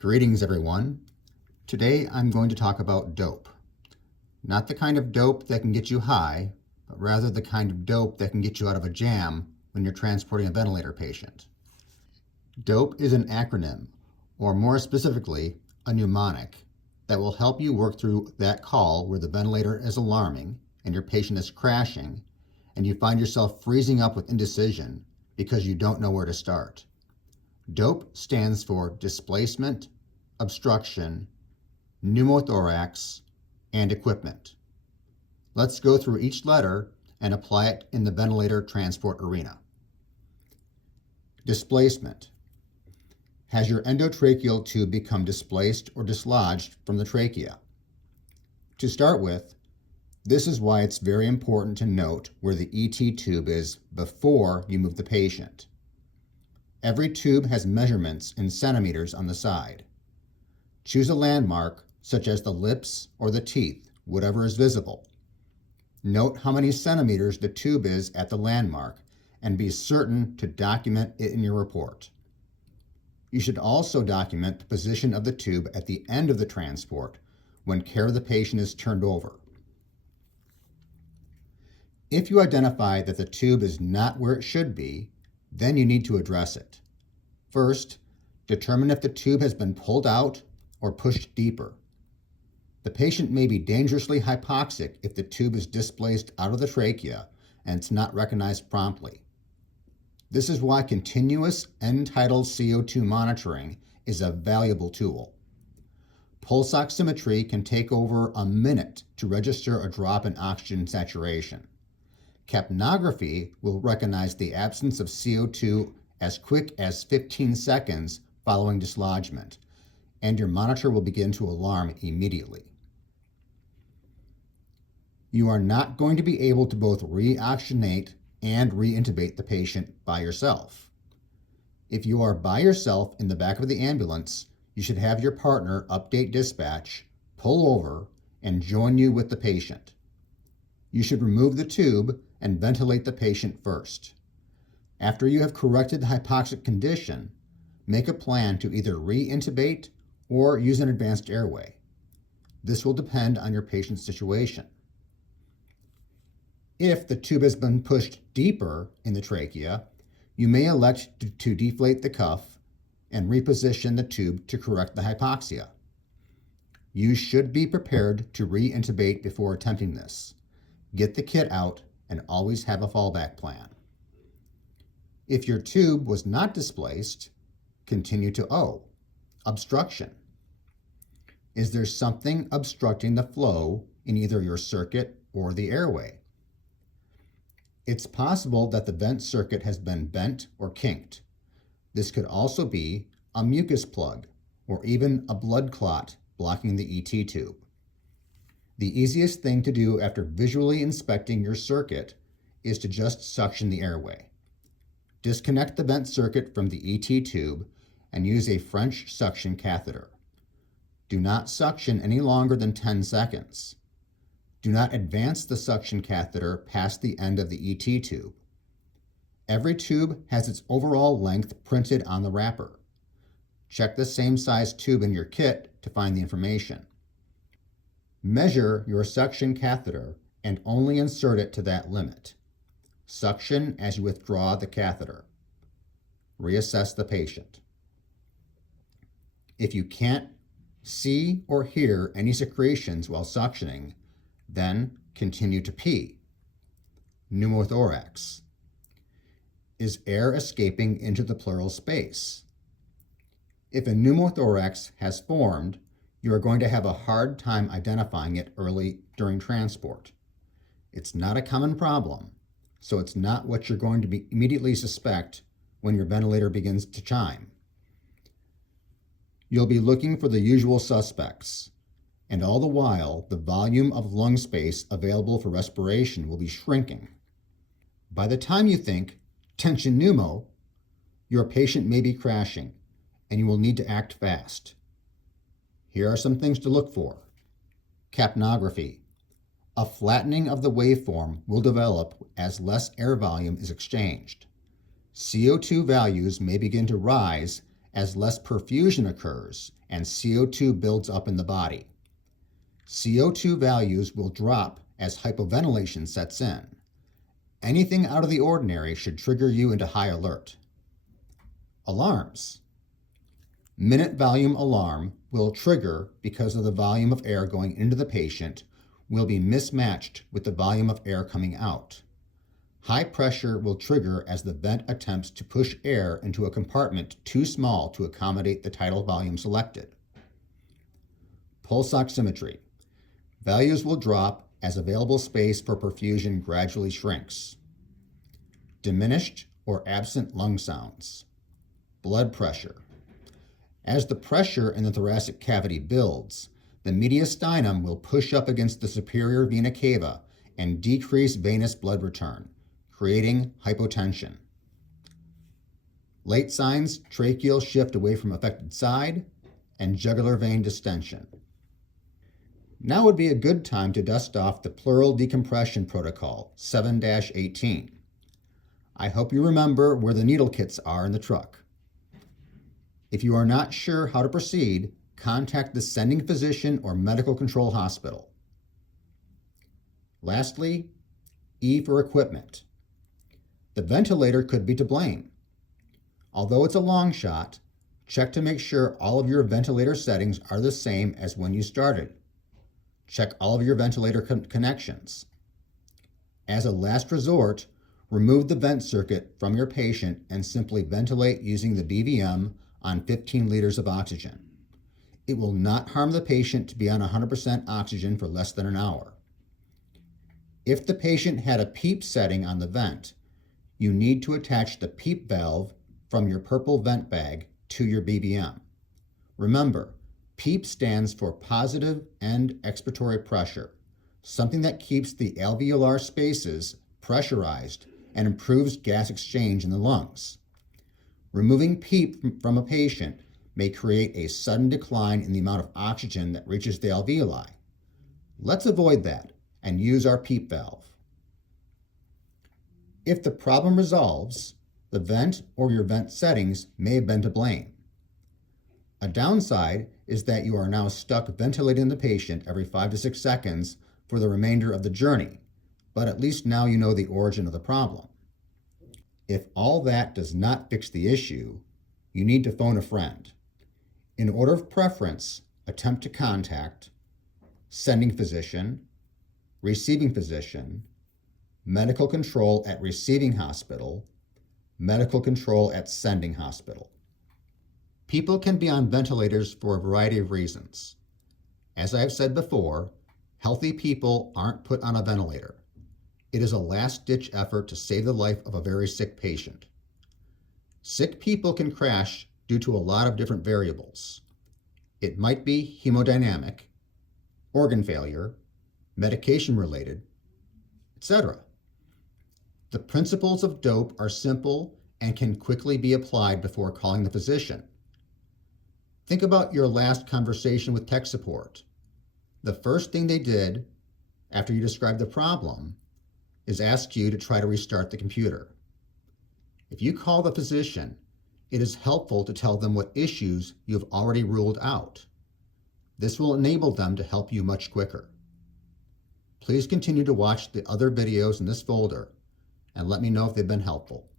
Greetings, everyone. Today I'm going to talk about dope. Not the kind of dope that can get you high, but rather the kind of dope that can get you out of a jam when you're transporting a ventilator patient. DOPE is an acronym, or more specifically, a mnemonic, that will help you work through that call where the ventilator is alarming and your patient is crashing, and you find yourself freezing up with indecision because you don't know where to start. DOPE stands for displacement, obstruction, pneumothorax, and equipment. Let's go through each letter and apply it in the ventilator transport arena. Displacement. Has your endotracheal tube become displaced or dislodged from the trachea? To start with, this is why it's very important to note where the ET tube is before you move the patient. Every tube has measurements in centimeters on the side. Choose a landmark, such as the lips or the teeth, whatever is visible. Note how many centimeters the tube is at the landmark and be certain to document it in your report. You should also document the position of the tube at the end of the transport when care of the patient is turned over. If you identify that the tube is not where it should be, then you need to address it. First, determine if the tube has been pulled out or pushed deeper. The patient may be dangerously hypoxic if the tube is displaced out of the trachea and it's not recognized promptly. This is why continuous end-tidal CO2 monitoring is a valuable tool. Pulse oximetry can take over a minute to register a drop in oxygen saturation. Capnography will recognize the absence of CO2 as quick as 15 seconds following dislodgement, and your monitor will begin to alarm immediately. You are not going to be able to both reoxygenate and reintubate the patient by yourself. If you are by yourself in the back of the ambulance, you should have your partner update dispatch, pull over, and join you with the patient. You should remove the tube and ventilate the patient first. After you have corrected the hypoxic condition, make a plan to either reintubate or use an advanced airway. This will depend on your patient's situation. If the tube has been pushed deeper in the trachea, you may elect to deflate the cuff and reposition the tube to correct the hypoxia. You should be prepared to reintubate before attempting this. Get the kit out and always have a fallback plan. If your tube was not displaced, continue to O, obstruction. Is there something obstructing the flow in either your circuit or the airway? It's possible that the vent circuit has been bent or kinked. This could also be a mucus plug or even a blood clot blocking the ET tube. The easiest thing to do after visually inspecting your circuit is to just suction the airway. Disconnect the vent circuit from the ET tube and use a French suction catheter. Do not suction any longer than 10 seconds. Do not advance the suction catheter past the end of the ET tube. Every tube has its overall length printed on the wrapper. Check the same size tube in your kit to find the information. Measure your suction catheter and only insert it to that limit. Suction as you withdraw the catheter. Reassess the patient. If you can't see or hear any secretions while suctioning, then continue to P. Pneumothorax. Is air escaping into the pleural space? If a pneumothorax has formed, you are going to have a hard time identifying it early during transport. It's not a common problem, so it's not what you're going to immediately suspect when your ventilator begins to chime. You'll be looking for the usual suspects, and all the while, the volume of lung space available for respiration will be shrinking. By the time you think, tension pneumo, your patient may be crashing, and you will need to act fast. Here are some things to look for. Capnography. A flattening of the waveform will develop as less air volume is exchanged. CO2 values may begin to rise as less perfusion occurs and CO2 builds up in the body. CO2 values will drop as hypoventilation sets in. Anything out of the ordinary should trigger you into high alert. Alarms. Minute volume alarm will trigger because of the volume of air going into the patient will be mismatched with the volume of air coming out. High pressure will trigger as the vent attempts to push air into a compartment too small to accommodate the tidal volume selected. Pulse oximetry. Values will drop as available space for perfusion gradually shrinks. Diminished or absent lung sounds. Blood pressure. As the pressure in the thoracic cavity builds, the mediastinum will push up against the superior vena cava and decrease venous blood return, creating hypotension. Late signs, tracheal shift away from affected side, and jugular vein distension. Now would be a good time to dust off the pleural decompression protocol 7-18. I hope you remember where the needle kits are in the truck. If you are not sure how to proceed, contact the sending physician or medical control hospital. Lastly, E for equipment. The ventilator could be to blame. Although it's a long shot, check to make sure all of your ventilator settings are the same as when you started. Check all of your ventilator connections. As a last resort, remove the vent circuit from your patient and simply ventilate using the BVM on 15 liters of oxygen. It will not harm the patient to be on 100% oxygen for less than an hour. If the patient had a PEEP setting on the vent, you need to attach the PEEP valve from your purple vent bag to your BVM. Remember, PEEP stands for positive end expiratory pressure, something that keeps the alveolar spaces pressurized and improves gas exchange in the lungs. Removing PEEP from a patient may create a sudden decline in the amount of oxygen that reaches the alveoli. Let's avoid that and use our PEEP valve. If the problem resolves, the vent or your vent settings may have been to blame. A downside is that you are now stuck ventilating the patient every 5 to 6 seconds for the remainder of the journey, but at least now you know the origin of the problem. If all that does not fix the issue, you need to phone a friend. In order of preference, attempt to contact sending physician, receiving physician, medical control at receiving hospital, medical control at sending hospital. People can be on ventilators for a variety of reasons. As I have said before, healthy people aren't put on a ventilator. It is a last-ditch effort to save the life of a very sick patient. Sick people can crash due to a lot of different variables. It might be hemodynamic, organ failure, medication-related, etc. The principles of D.O.P.E are simple and can quickly be applied before calling the physician. Think about your last conversation with tech support. The first thing they did after you described the problem is ask you to try to restart the computer. If you call the physician, it is helpful to tell them what issues you have already ruled out. This will enable them to help you much quicker. Please continue to watch the other videos in this folder and let me know if they've been helpful.